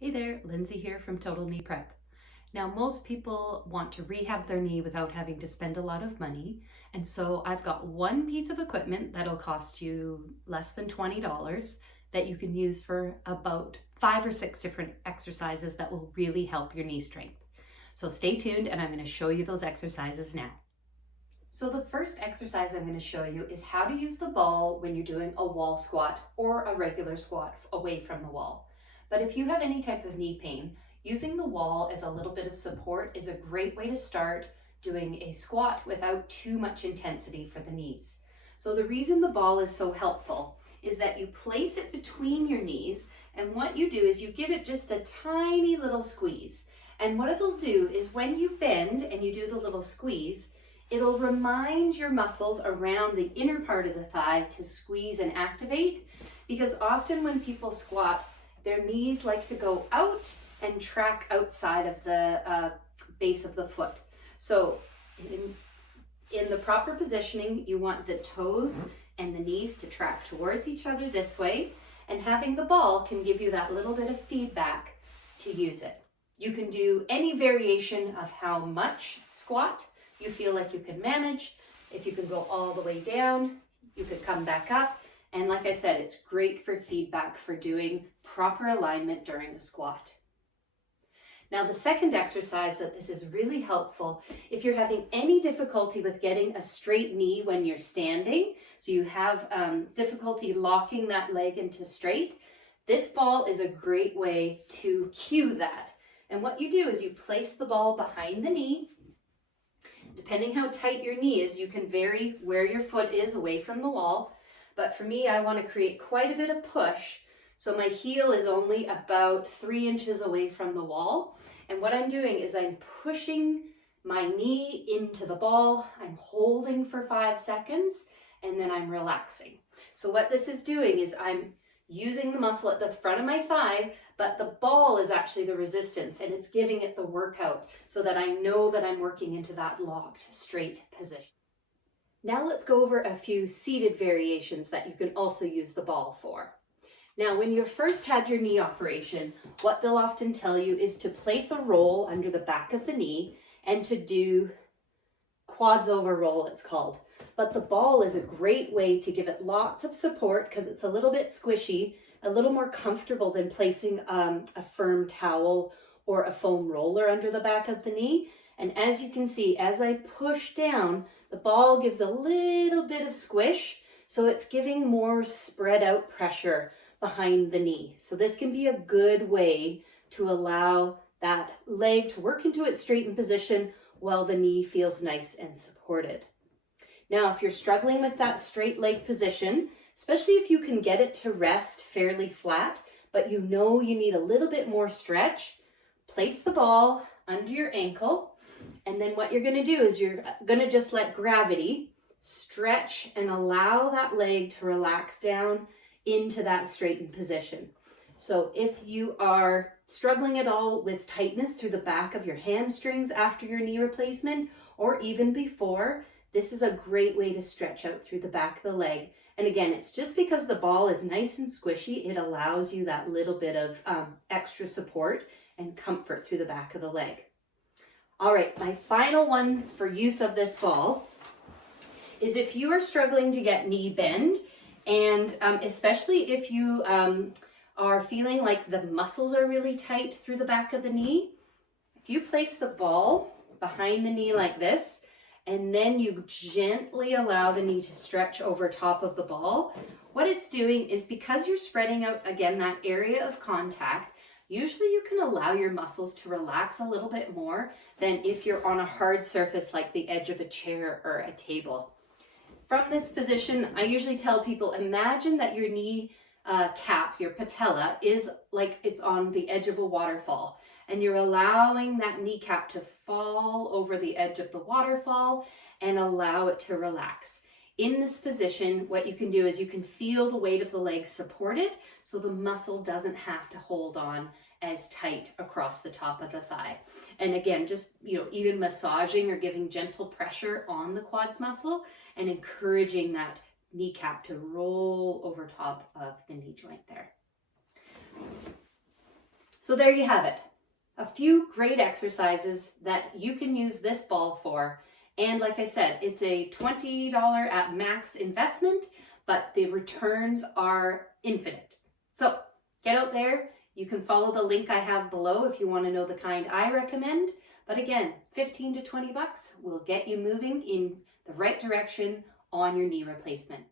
Hey there, Lindsay here from Total Knee Prep. Now, most people want to rehab their knee without having to spend a lot of money. And so I've got one piece of equipment that'll cost you less than $20 that you can use for about 5 or 6 different exercises that will really help your knee strength. So stay tuned and I'm going to show you those exercises now. So the first exercise I'm going to show you is how to use the ball when you're doing a wall squat or a regular squat away from the wall. But if you have any type of knee pain, using the wall as a little bit of support is a great way to start doing a squat without too much intensity for the knees. So the reason the ball is so helpful is that you place it between your knees, and what you do is you give it just a tiny little squeeze. And what it'll do is when you bend and you do the little squeeze, it'll remind your muscles around the inner part of the thigh to squeeze and activate, because often when people squat, their knees like to go out and track outside of the base of the foot. So in the proper positioning, you want the toes and the knees to track towards each other this way, and having the ball can give you that little bit of feedback to use it. You can do any variation of how much squat you feel like you can manage. If you can go all the way down, you could come back up. And like I said, it's great for feedback for doing proper alignment during a squat. Now, the second exercise that this is really helpful if you're having any difficulty with getting a straight knee when you're standing, so you have difficulty locking that leg into straight, this ball is a great way to cue that. And what you do is you place the ball behind the knee. Depending how tight your knee is, you can vary where your foot is away from the wall. But for me, I want to create quite a bit of push. So my heel is only about 3 inches away from the wall. And what I'm doing is I'm pushing my knee into the ball. I'm holding for 5 seconds and then I'm relaxing. So what this is doing is I'm using the muscle at the front of my thigh, but the ball is actually the resistance and it's giving it the workout so that I know that I'm working into that locked, straight position. Now let's go over a few seated variations that you can also use the ball for. Now, when you first had your knee operation, what they'll often tell you is to place a roll under the back of the knee and to do quads over roll, it's called. But the ball is a great way to give it lots of support because it's a little bit squishy, a little more comfortable than placing a firm towel or a foam roller under the back of the knee. And as you can see, as I push down, the ball gives a little bit of squish, so it's giving more spread out pressure behind the knee. So this can be a good way to allow that leg to work into its straightened position while the knee feels nice and supported. Now, if you're struggling with that straight leg position, especially if you can get it to rest fairly flat, but you know you need a little bit more stretch, place the ball under your ankle. And then what you're going to do is you're going to just let gravity stretch and allow that leg to relax down into that straightened position. So if you are struggling at all with tightness through the back of your hamstrings after your knee replacement, or even before, this is a great way to stretch out through the back of the leg. And again, it's just because the ball is nice and squishy, it allows you that little bit of extra support and comfort through the back of the leg. All right, my final one for use of this ball is if you are struggling to get knee bend, and especially if you are feeling like the muscles are really tight through the back of the knee, if you place the ball behind the knee like this, and then you gently allow the knee to stretch over top of the ball, what it's doing is because you're spreading out, again, that area of contact, usually you can allow your muscles to relax a little bit more than if you're on a hard surface like the edge of a chair or a table. From this position, I usually tell people, imagine that your knee cap, your patella, is like it's on the edge of a waterfall. And you're allowing that kneecap to fall over the edge of the waterfall and allow it to relax. In this position, what you can do is you can feel the weight of the leg supported so the muscle doesn't have to hold on as tight across the top of the thigh. And again, just, even massaging or giving gentle pressure on the quads muscle and encouraging that kneecap to roll over top of the knee joint there. So there you have it. A few great exercises that you can use this ball for. And like I said, it's a $20 at max investment, but the returns are infinite. So get out there. You can follow the link I have below if you want to know the kind I recommend. But again, 15 to 20 bucks will get you moving in the right direction on your knee replacement.